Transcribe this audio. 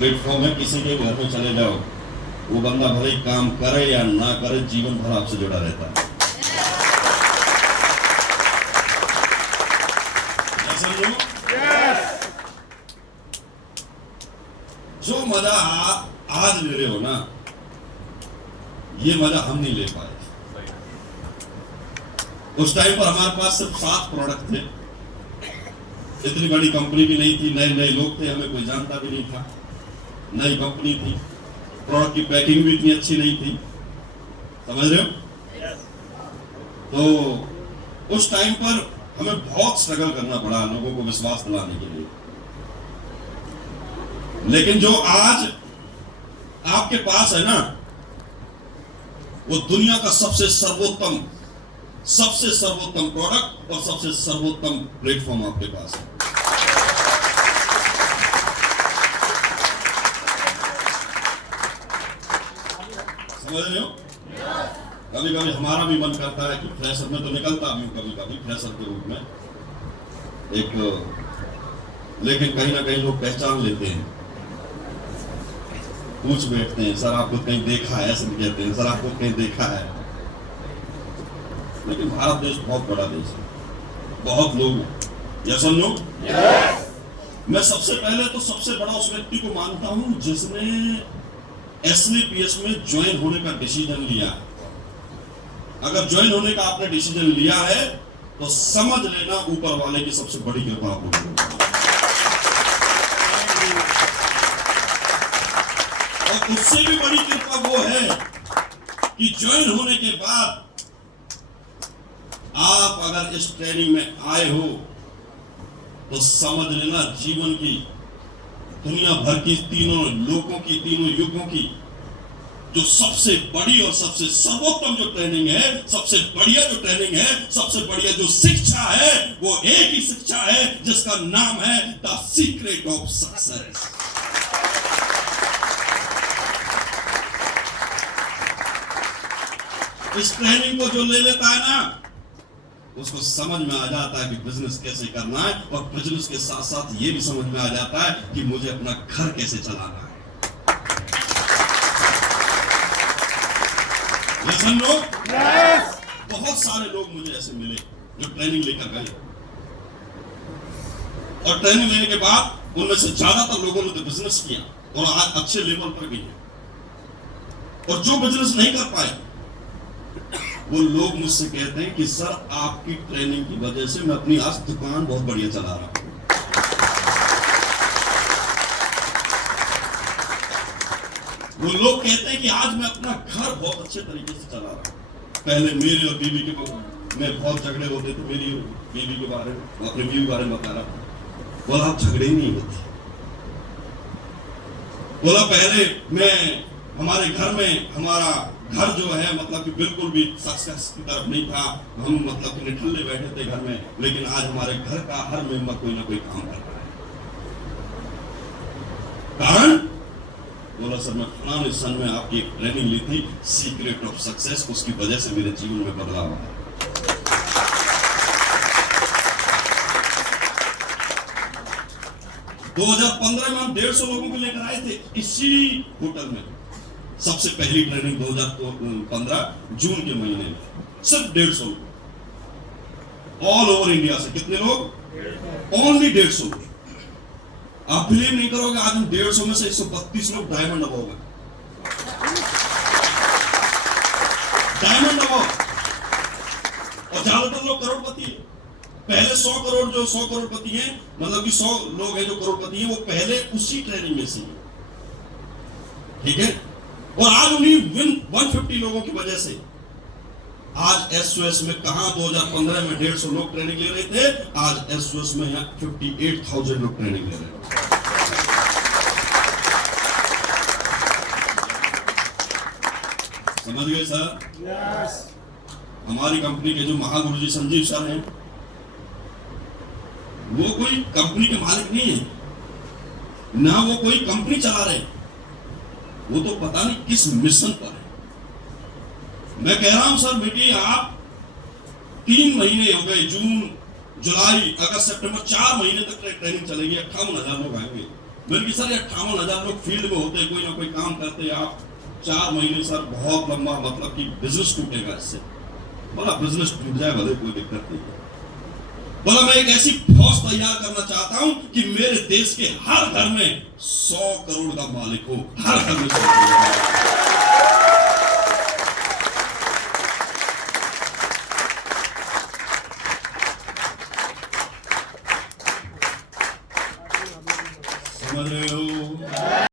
Platform है, किसी के घर में चले जाओ, वो बंदा भले ही काम करे या ना करे, जीवन भर आपसे जुड़ा रहता है। जो मजा आज ले रहे हो ना, ये मजा हम नहीं ले पाए। उस टाइम पर हमारे पास सिर्फ 7 प्रोडक्ट थे, इतनी बड़ी कंपनी भी नहीं थी, नए नए लोग थे, हमें कोई जानता भी नहीं था, नई कंपनी थी, प्रोडक्ट की पैकिंग भी इतनी अच्छी नहीं थी, समझ रहे हो? तो उस टाइम पर हमें बहुत स्ट्रगल करना पड़ा लोगों को विश्वास दिलाने के लिए। लेकिन जो आज आपके पास है ना, वो दुनिया का सबसे सर्वोत्तम प्रोडक्ट और सबसे सर्वोत्तम प्लेटफॉर्म आपके पास है। समझ रहे हो? कभी कभी हमारा भी मन करता है कि फ्रेशर में तो निकलता भी हूं, कभी कभी फ्रेशर के रूप में लेकिन कहीं ना कहीं लोग पहचान लेते हैं, पूछ बैठते हैं, सर आपको कहीं देखा है? ऐसे कहते हैं, सर आपको कहीं देखा है? लेकिन भारत देश बहुत बड़ा देश है, बहुत लोग हैं। यस और नो? मैं सबसे पहले तो सबसे बड़ा उस व्यक्ति को मानता हूं जिसने SAPS में ज्वाइन होने का डिसीजन लिया है। अगर ज्वाइन होने का आपने डिसीजन लिया है तो समझ लेना ऊपर वाले की सबसे बड़ी कृपा आप होगी। और उससे भी बड़ी कृपा वो है कि ज्वाइन होने के बाद आप अगर इस ट्रेनिंग में आए हो तो समझ लेना जीवन की, दुनिया भर की, तीनों लोगों की, तीनों युगों की जो सबसे बड़ी और सबसे सर्वोत्तम जो ट्रेनिंग है, सबसे बढ़िया जो ट्रेनिंग है, सबसे बढ़िया जो शिक्षा है, वो एक ही शिक्षा है जिसका नाम है द सीक्रेट ऑफ सक्सेस। इस ट्रेनिंग को जो ले लेता है ना, उसको समझ में आ जाता है कि बिजनेस कैसे करना है, और बिजनेस के साथ साथ ये भी समझ में आ जाता है कि मुझे अपना घर कैसे चलाना है। बहुत सारे लोग मुझे ऐसे मिले जो ट्रेनिंग लेकर गए, और ट्रेनिंग लेने के बाद उनमें से ज्यादातर लोगों ने तो बिजनेस किया और आज अच्छे लेवल पर भी है, और जो बिजनेस नहीं कर पाए वो लोग मुझसे कहते हैं कि सर आपकी ट्रेनिंग की वजह से मैं अपनी आज दुकान बहुत बढ़िया चला रहा हूं। वो लोग कहते हैं कि आज मैं अपना घर बहुत अच्छे तरीके से चला रहा हूं। पहले मेरे और बीवी के में बहुत झगड़े होते थे, मेरी बीवी के बारे में, वो अपनी बीवी के बारे में बता रहा था, बोला आप झगड़े ही नहीं होते। बोला पहले मैं हमारे घर में, हमारा घर जो है मतलब कि बिल्कुल भी सक्सेस की तरफ नहीं था, हम मतलब कि निठल्ले बैठे थे घर में, लेकिन आज हमारे घर का हर मेंबर कोई ना कोई काम कर रहा है। कारण बोला सर मैं फलाने सन में आपकी एक ट्रेनिंग ली थी, सीक्रेट ऑफ सक्सेस, उसकी वजह से मेरे जीवन में बदलाव आया। 2015 में हम 150 लोगों को लेकर आए थे इसी होटल में, सबसे पहली ट्रेनिंग 2015 जून के महीने में, सिर्फ 150 लोग ऑल ओवर इंडिया से। कितने लोग? ओनली 150। आप बिलीव नहीं करोगे, आज हम 150 में से 132 लोग डायमंड अबव हैं। डायमंड अबव, और ज्यादातर लोग करोड़पति है। पहले 100 करोड़ जो 100 करोड़पति हैं, मतलब कि 100 लोग हैं जो करोड़पति हैं, वो पहले उसी ट्रेनिंग में से, ठीक है। और आज उन्हीं 150 लोगों की वजह से आज SOS में, कहां 2015 में 150 लोग ट्रेनिंग ले रहे थे, आज SOS में यहाँ 58,000 लोग ट्रेनिंग ले रहे हैं। समझ गए सर? यस। हमारी कंपनी के जो महागुरु जी संजीव सर हैं, वो कोई कंपनी के मालिक नहीं है, ना वो कोई कंपनी चला रहे, वो तो पता नहीं किस मिशन पर है। मैं कह रहा हूं सर बेटी, आप 3 महीने हो गए, जून, जुलाई, अगस्त, सितंबर, 4 महीने तक ट्रेनिंग चलेगी, 58,000 लोग आएंगे। बल्कि सर 58,000 लोग फील्ड में होते, कोई ना कोई काम करते, आप 4 महीने सर बहुत लंबा, मतलब कि बिजनेस टूटेगा इससे। बोला बिजनेस टूट जाए भले, कोई दिक्कत नहीं। बोला मैं एक ऐसी फौज तैयार करना चाहता हूं कि मेरे देश के हर घर में 100 करोड़ का मालिक हो, हर घर में 100 करोड़। समझ रहे हो?